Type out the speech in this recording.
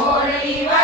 Glory